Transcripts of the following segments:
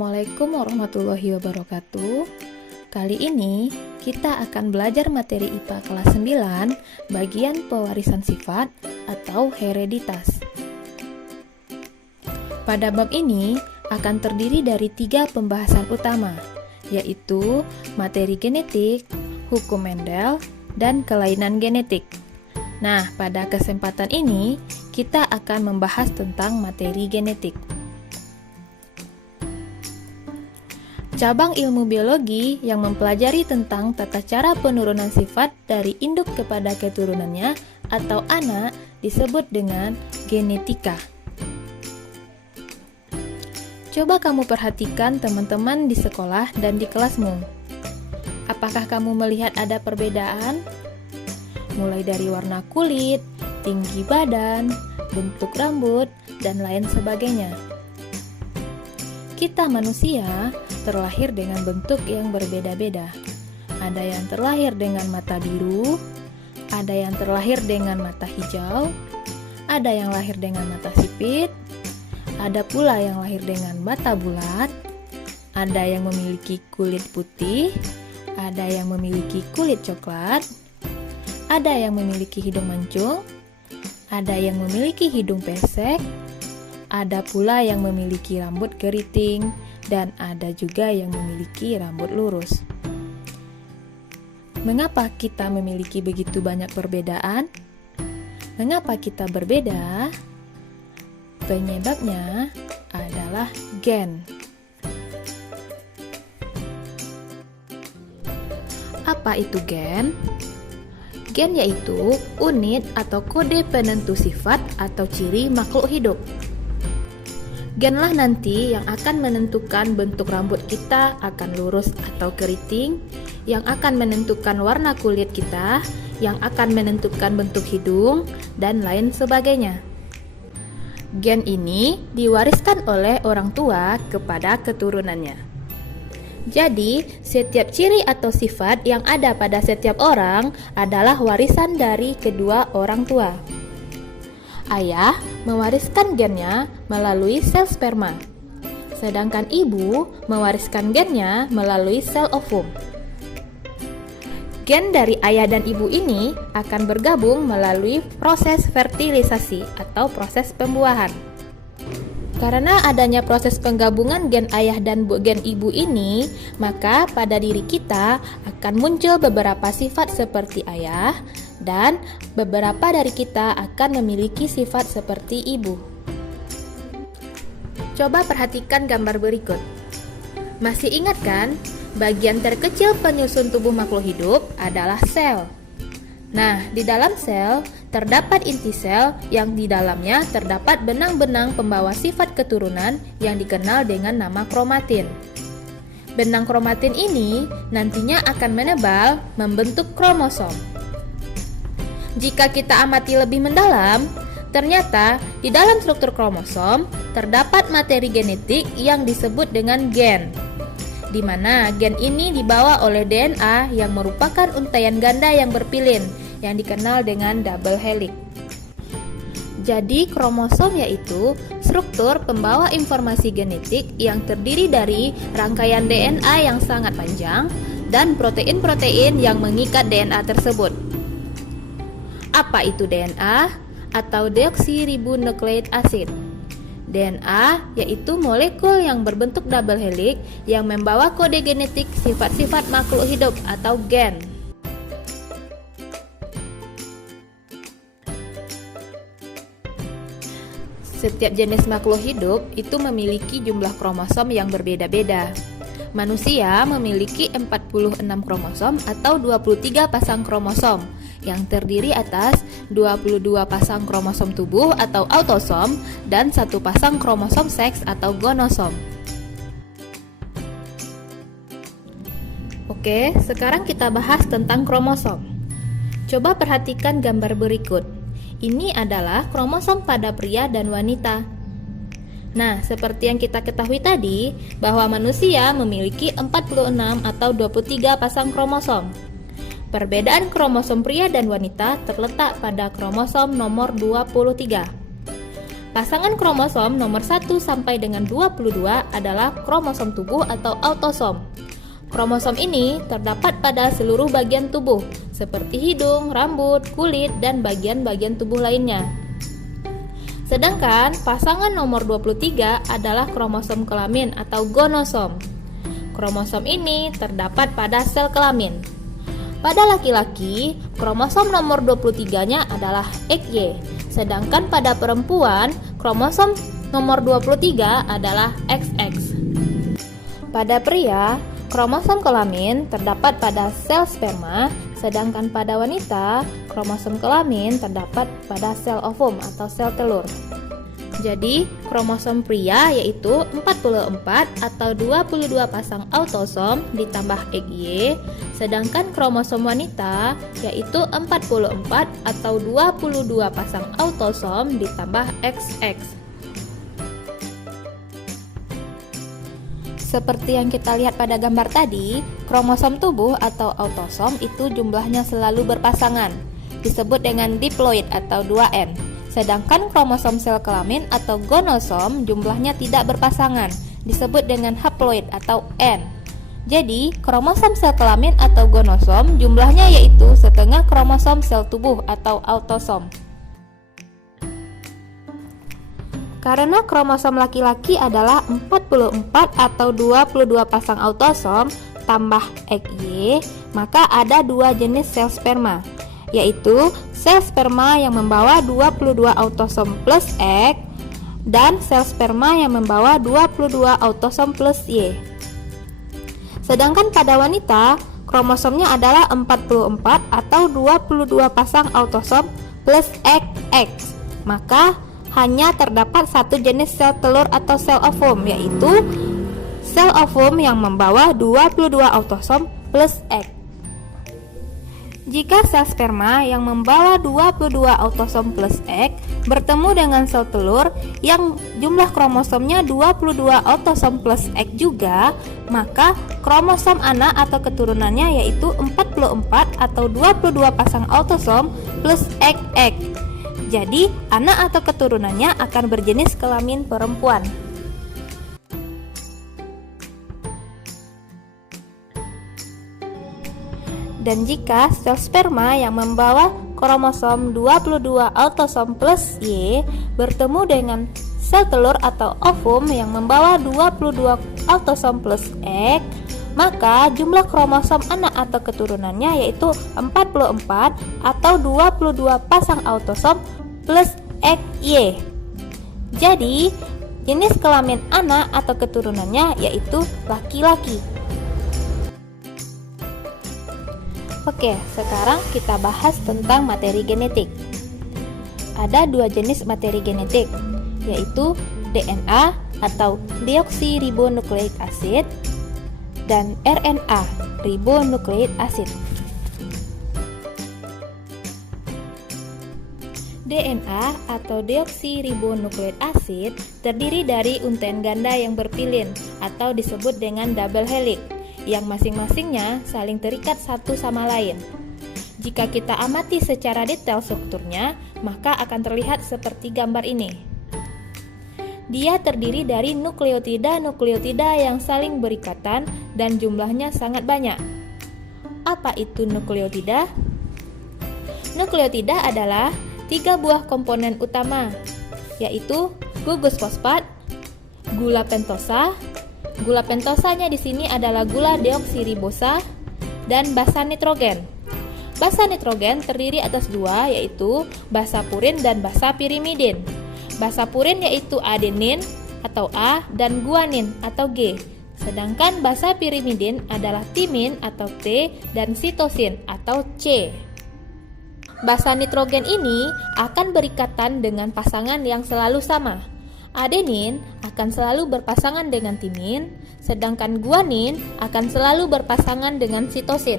Assalamualaikum warahmatullahi wabarakatuh. Kali ini kita akan belajar materi IPA kelas 9 bagian pewarisan sifat atau hereditas. Pada bab ini akan terdiri dari 3 pembahasan utama, yaitu materi genetik, hukum Mendel, dan kelainan genetik. Nah, pada kesempatan ini kita akan membahas tentang materi genetik. Cabang ilmu biologi yang mempelajari tentang tata cara penurunan sifat dari induk kepada keturunannya atau anak disebut dengan genetika. Coba kamu perhatikan teman-teman di sekolah dan di kelasmu. Apakah kamu melihat ada perbedaan? Mulai dari warna kulit, tinggi badan, bentuk rambut, dan lain sebagainya. Kita manusia terlahir dengan bentuk yang berbeda-beda. Ada yang terlahir dengan mata biru, ada yang terlahir dengan mata hijau, ada yang lahir dengan mata sipit, ada pula yang lahir dengan mata bulat, ada yang memiliki kulit putih, ada yang memiliki kulit coklat, ada yang memiliki hidung mancung, ada yang memiliki hidung pesek, ada pula yang memiliki rambut keriting, dan ada juga yang memiliki rambut lurus. Mengapa kita memiliki begitu banyak perbedaan? Mengapa kita berbeda? Penyebabnya adalah gen. Apa itu gen? Gen yaitu unit atau kode penentu sifat atau ciri makhluk hidup. Genlah nanti yang akan menentukan bentuk rambut kita akan lurus atau keriting, yang akan menentukan warna kulit kita, yang akan menentukan bentuk hidung, dan lain sebagainya. Gen ini diwariskan oleh orang tua kepada keturunannya. Jadi, setiap ciri atau sifat yang ada pada setiap orang adalah warisan dari kedua orang tua. Ayah mewariskan gennya melalui sel sperma, sedangkan ibu mewariskan gennya melalui sel ovum. Gen dari ayah dan ibu ini akan bergabung melalui proses fertilisasi atau proses pembuahan. Karena adanya proses penggabungan gen ayah dan gen ibu ini, maka pada diri kita akan muncul beberapa sifat seperti ayah, dan beberapa dari kita akan memiliki sifat seperti ibu. Coba perhatikan gambar berikut. Masih ingat kan? Bagian terkecil penyusun tubuh makhluk hidup adalah sel. Nah, di dalam sel terdapat inti sel yang di dalamnya terdapat benang-benang pembawa sifat keturunan yang dikenal dengan nama kromatin. Benang kromatin ini nantinya akan menebal membentuk kromosom. Jika kita amati lebih mendalam, ternyata di dalam struktur kromosom terdapat materi genetik yang disebut dengan gen, di mana gen ini dibawa oleh DNA yang merupakan untaian ganda yang berpilin yang dikenal dengan double helix. Jadi kromosom yaitu struktur pembawa informasi genetik yang terdiri dari rangkaian DNA yang sangat panjang dan protein-protein yang mengikat DNA tersebut. Apa itu DNA atau deoksiribonukleik acid? DNA yaitu molekul yang berbentuk double helix yang membawa kode genetik sifat-sifat makhluk hidup atau gen. Setiap jenis makhluk hidup itu memiliki jumlah kromosom yang berbeda-beda. Manusia memiliki 46 kromosom atau 23 pasang kromosom yang terdiri atas 22 pasang kromosom tubuh atau autosom dan 1 pasang kromosom seks atau gonosom. Oke, sekarang kita bahas tentang kromosom. Coba perhatikan gambar berikut. Ini adalah kromosom pada pria dan wanita. Nah, seperti yang kita ketahui tadi, bahwa manusia memiliki 46 atau 23 pasang kromosom. Perbedaan kromosom pria dan wanita terletak pada kromosom nomor 23. Pasangan kromosom nomor 1 sampai dengan 22 adalah kromosom tubuh atau autosom. Kromosom ini terdapat pada seluruh bagian tubuh, seperti hidung, rambut, kulit, dan bagian-bagian tubuh lainnya. Sedangkan pasangan nomor 23 adalah kromosom kelamin atau gonosom. Kromosom ini terdapat pada sel kelamin. Pada laki-laki, kromosom nomor 23-nya adalah XY, sedangkan pada perempuan, kromosom nomor 23 adalah XX. Pada pria, kromosom kelamin terdapat pada sel sperma, sedangkan pada wanita, kromosom kelamin terdapat pada sel ovum atau sel telur. Jadi, kromosom pria yaitu 44 atau 22 pasang autosom ditambah XY, sedangkan kromosom wanita yaitu 44 atau 22 pasang autosom ditambah XX. Seperti yang kita lihat pada gambar tadi, kromosom tubuh atau autosom itu jumlahnya selalu berpasangan, disebut dengan diploid atau 2N. Sedangkan kromosom sel kelamin atau gonosom jumlahnya tidak berpasangan, disebut dengan haploid atau N. Jadi, kromosom sel kelamin atau gonosom jumlahnya yaitu setengah kromosom sel tubuh atau autosom. Karena kromosom laki-laki adalah 44 atau 22 pasang autosom tambah XY, maka ada dua jenis sel sperma, yaitu sel sperma yang membawa 22 autosom plus X dan sel sperma yang membawa 22 autosom plus Y. Sedangkan pada wanita, kromosomnya adalah 44 atau 22 pasang autosom plus XX, maka hanya terdapat satu jenis sel telur atau sel ovum, yaitu sel ovum yang membawa 22 autosom plus X. Jika sel sperma yang membawa 22 autosom plus X bertemu dengan sel telur yang jumlah kromosomnya 22 autosom plus X juga, maka kromosom anak atau keturunannya yaitu 44 atau 22 pasang autosom plus XX. Jadi, anak atau keturunannya akan berjenis kelamin perempuan. Dan jika sel sperma yang membawa kromosom 22 autosom plus Y bertemu dengan sel telur atau ovum yang membawa 22 autosom plus X, maka jumlah kromosom anak atau keturunannya yaitu 44 atau 22 pasang autosom plus XY. Jadi, jenis kelamin anak atau keturunannya yaitu laki-laki. Oke, sekarang kita bahas tentang materi genetik. Ada dua jenis materi genetik, yaitu DNA atau deoksiribonukleik acid dan RNA, ribonukleik acid. DNA atau deoksiribonukleik acid terdiri dari unten ganda yang berpilin atau disebut dengan double helix, yang masing-masingnya saling terikat satu sama lain. Jika kita amati secara detail strukturnya, maka akan terlihat seperti gambar ini. Dia terdiri dari nukleotida-nukleotida yang saling berikatan dan jumlahnya sangat banyak. Apa itu nukleotida? Nukleotida adalah 3 buah komponen utama, yaitu gugus fosfat, gula pentosa. Gula pentosanya di sini adalah gula deoksiribosa dan basa nitrogen. Basa nitrogen terdiri atas 2, yaitu basa purin dan basa pirimidin. Basa purin yaitu adenin atau A dan guanin atau G. Sedangkan basa pirimidin adalah timin atau T dan sitosin atau C. Basa nitrogen ini akan berikatan dengan pasangan yang selalu sama. Adenin akan selalu berpasangan dengan timin, sedangkan guanin akan selalu berpasangan dengan sitosin.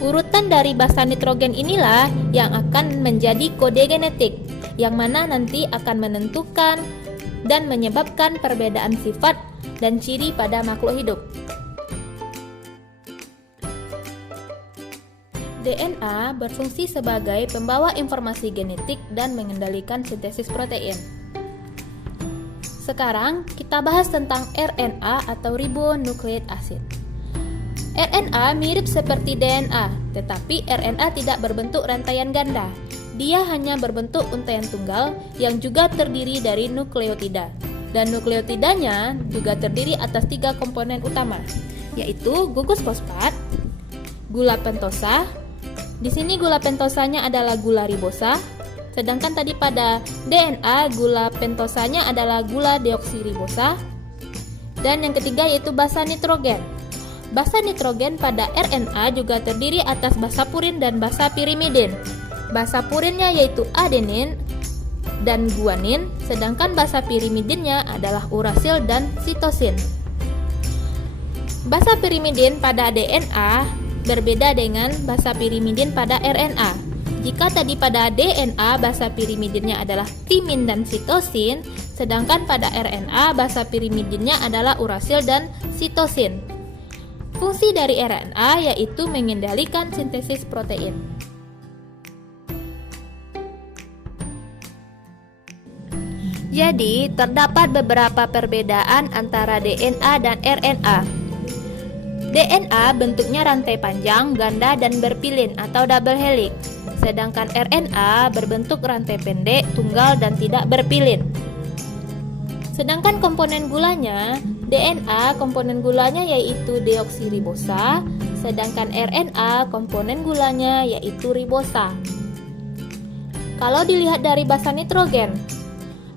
Urutan dari basa nitrogen inilah yang akan menjadi kode genetik, yang mana nanti akan menentukan dan menyebabkan perbedaan sifat dan ciri pada makhluk hidup. DNA berfungsi sebagai pembawa informasi genetik dan mengendalikan sintesis protein. Sekarang kita bahas tentang RNA atau ribonucleic acid. RNA mirip seperti DNA, tetapi RNA tidak berbentuk rantaian ganda. Dia hanya berbentuk untaian tunggal yang juga terdiri dari nukleotida. Dan nukleotidanya juga terdiri atas 3 komponen utama, yaitu gugus fosfat, gula pentosa. Di sini gula pentosanya adalah gula ribosa, sedangkan tadi pada DNA gula pentosanya adalah gula deoksiribosa. Dan yang ketiga yaitu basa nitrogen. Basa nitrogen pada RNA juga terdiri atas basa purin dan basa pirimidin. Basa purinnya yaitu adenin dan guanin, sedangkan basa pirimidinnya adalah urasil dan sitosin. Basa pirimidin pada DNA berbeda dengan basa pirimidin pada RNA. Jika tadi pada DNA basa pirimidinnya adalah timin dan sitosin, sedangkan pada RNA basa pirimidinnya adalah urasil dan sitosin. Fungsi dari RNA yaitu mengendalikan sintesis protein. Jadi, terdapat beberapa perbedaan antara DNA dan RNA. DNA bentuknya rantai panjang, ganda, dan berpilin atau double helix. Sedangkan RNA berbentuk rantai pendek, tunggal, dan tidak berpilin. Sedangkan komponen gulanya, DNA komponen gulanya yaitu deoksiribosa, sedangkan RNA komponen gulanya yaitu ribosa. Kalau dilihat dari basa nitrogen,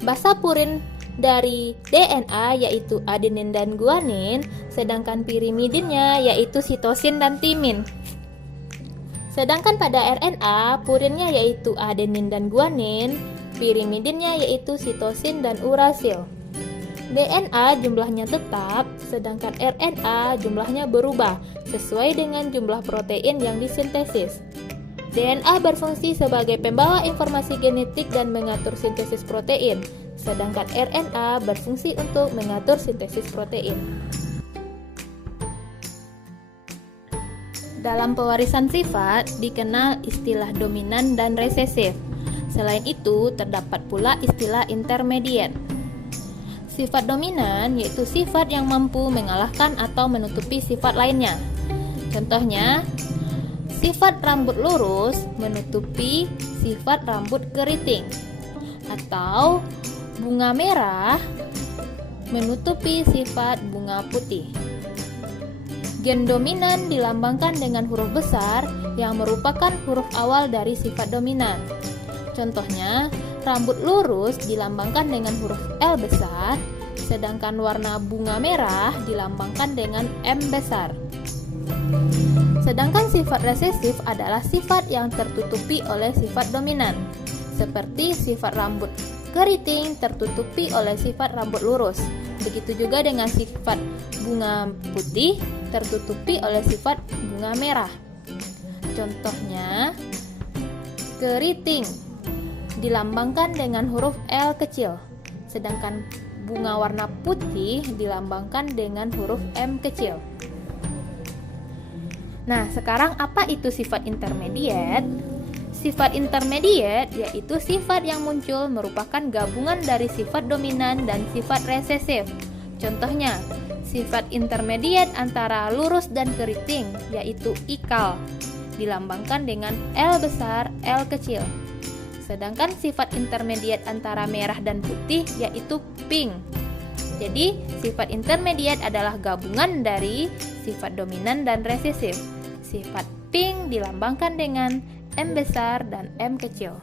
basa purin dari DNA yaitu adenin dan guanin, sedangkan pirimidinnya yaitu sitosin dan timin. Sedangkan pada RNA, purinnya yaitu adenin dan guanin, pirimidinnya yaitu sitosin dan urasil. DNA jumlahnya tetap, sedangkan RNA jumlahnya berubah sesuai dengan jumlah protein yang disintesis. DNA berfungsi sebagai pembawa informasi genetik dan mengatur sintesis protein, sedangkan RNA berfungsi untuk mengatur sintesis protein. Dalam pewarisan sifat dikenal istilah dominan dan resesif. Selain itu, terdapat pula istilah intermediate. Sifat dominan yaitu sifat yang mampu mengalahkan atau menutupi sifat lainnya. Contohnya, sifat rambut lurus menutupi sifat rambut keriting, atau bunga merah menutupi sifat bunga putih. Gen dominan dilambangkan dengan huruf besar yang merupakan huruf awal dari sifat dominan. Contohnya, rambut lurus dilambangkan dengan huruf L besar, sedangkan warna bunga merah dilambangkan dengan M besar. Sedangkan sifat resesif adalah sifat yang tertutupi oleh sifat dominan, seperti sifat rambut keriting tertutupi oleh sifat rambut lurus. Begitu juga dengan sifat bunga putih tertutupi oleh sifat bunga merah. Contohnya, keriting dilambangkan dengan huruf L kecil, sedangkan bunga warna putih dilambangkan dengan huruf M kecil. Nah, sekarang apa itu sifat intermediate? Sifat intermediate yaitu sifat yang muncul merupakan gabungan dari sifat dominan dan sifat resesif. Contohnya, sifat intermediate antara lurus dan keriting yaitu ikal, dilambangkan dengan L besar, L kecil. Sedangkan sifat intermediate antara merah dan putih yaitu pink. Jadi, sifat intermediate adalah gabungan dari sifat dominan dan resesif. Sifat pink dilambangkan dengan M besar dan M kecil.